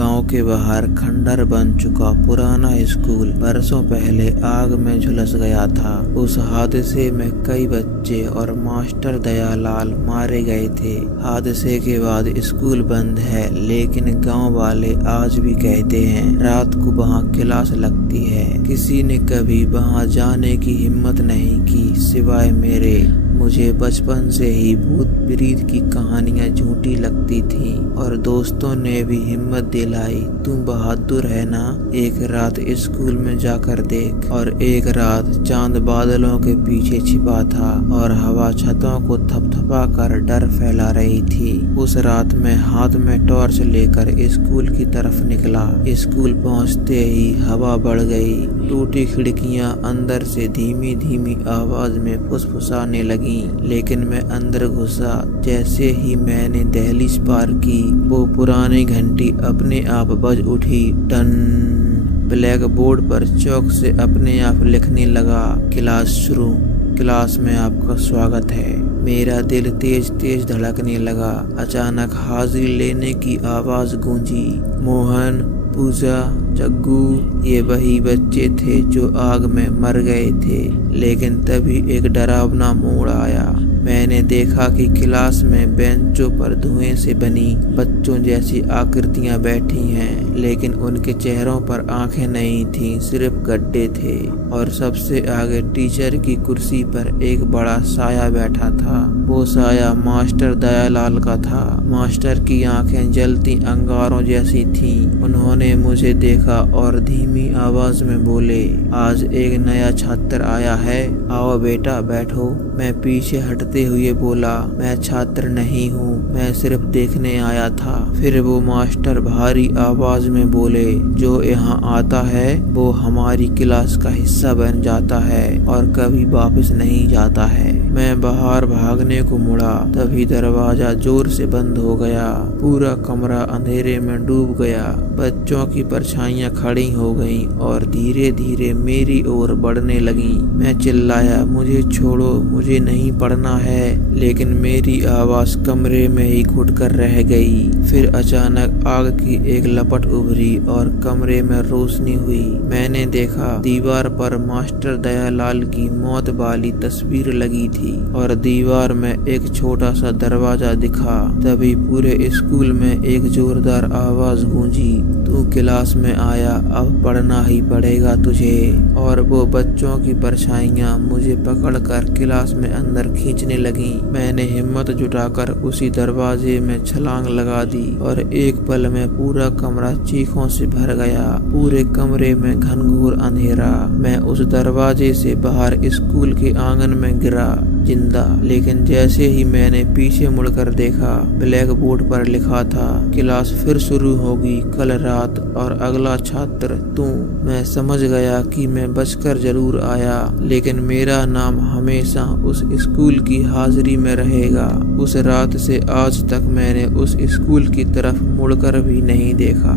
गांव के बाहर खंडर बन चुका पुराना स्कूल बरसों पहले आग में झुलस गया था। उस हादसे में कई बच्चे और मास्टर दयालाल मारे गए थे। हादसे के बाद स्कूल बंद है, लेकिन गांव वाले आज भी कहते हैं रात को वहां क्लास लगती है। किसी ने कभी वहां जाने की हिम्मत नहीं की सिवाय मेरे। मुझे बचपन से ही भूत प्रेत की कहानियां झूठी लगती थी और दोस्तों ने भी हिम्मत दिलाई, तू बहादुर है ना, एक रात स्कूल में जाकर देख। और एक रात चांद बादलों के पीछे छिपा था और हवा छतों को थपथपा कर डर फैला रही थी। उस रात मैं हाथ में टॉर्च लेकर स्कूल की तरफ निकला। स्कूल पहुंचते ही हवा बढ़ गई, टूटी खिड़कियां अंदर से धीमी धीमी आवाज में फुसफुसाने लगी। लेकिन मैं अंदर घुसा, जैसे ही मैंने दहलीज पार की वो पुरानी घंटी अपने आप बज उठी। टन। ब्लैक बोर्ड पर चौक से अपने आप लिखने लगा, क्लास शुरू, क्लास में आपका स्वागत है। मेरा दिल तेज तेज धड़कने लगा। अचानक हाजिरी लेने की आवाज गूंजी। मोहन, पूजा, जग्गू, ये वही बच्चे थे जो आग में मर गए थे। लेकिन तभी एक डरावना मोड़ आया। मैंने देखा कि क्लास में बेंचों पर धुएं से बनी बच्चों जैसी आकृतियां बैठी हैं, लेकिन उनके चेहरों पर आंखें नहीं थीं, सिर्फ गड्ढे थे। और सबसे आगे टीचर की कुर्सी पर एक बड़ा साया बैठा था। वो साया मास्टर दयालाल का था। मास्टर की आंखें जलती अंगारों जैसी थीं। उन्होंने मुझे देखा और धीमी आवाज में बोले, आज एक नया छात्र आया है, आओ बेटा बैठो। मैं पीछे हटते हुए बोला, मैं छात्र नहीं हूँ, मैं सिर्फ देखने आया था। फिर वो मास्टर भारी आवाज में बोले, जो यहाँ आता है वो हमारी क्लास का हिस्सा बन जाता है और कभी वापस नहीं जाता है। मैं बाहर भागने को मुड़ा, तभी दरवाजा जोर से बंद हो गया। पूरा कमरा अंधेरे में डूब गया। बच्चों की परछाइयां खड़ी हो गईं और धीरे धीरे मेरी ओर बढ़ने लगीं। मैं चिल्लाया, मुझे छोड़ो, मुझे नहीं पढ़ना है, लेकिन मेरी आवाज कमरे में ही घुट कर रह गई। फिर अचानक आग की एक लपट उभरी और कमरे में रोशनी हुई। मैंने देखा दीवार पर मास्टर दयालाल की मौत वाली तस्वीर लगी थी और दीवार में एक छोटा सा दरवाजा दिखा। तभी पूरे स्कूल में एक जोरदार आवाज गूंजी, तू क्लास में आया, अब पढ़ना ही पड़ेगा तुझे। और वो बच्चों की परछाइयां मुझे पकड़कर क्लास में अंदर खींचने लगी। मैंने हिम्मत जुटाकर उसी दरवाजे में छलांग लगा दी और एक पल में पूरा कमरा चीखों से भर गया। पूरे कमरे में घनघोर अंधेरा। मैं उस दरवाजे से बाहर स्कूल के आंगन में गिरा जिंदा। लेकिन जैसे ही मैंने पीछे मुड़कर देखा, ब्लैक बोर्ड पर लिखा था, क्लास फिर शुरू होगी कल रात और अगला छात्र तू। मैं समझ गया कि मैं बचकर जरूर आया, लेकिन मेरा नाम हमेशा उस स्कूल की हाजिरी में रहेगा। उस रात से आज तक मैंने उस स्कूल की तरफ मुड़कर भी नहीं देखा।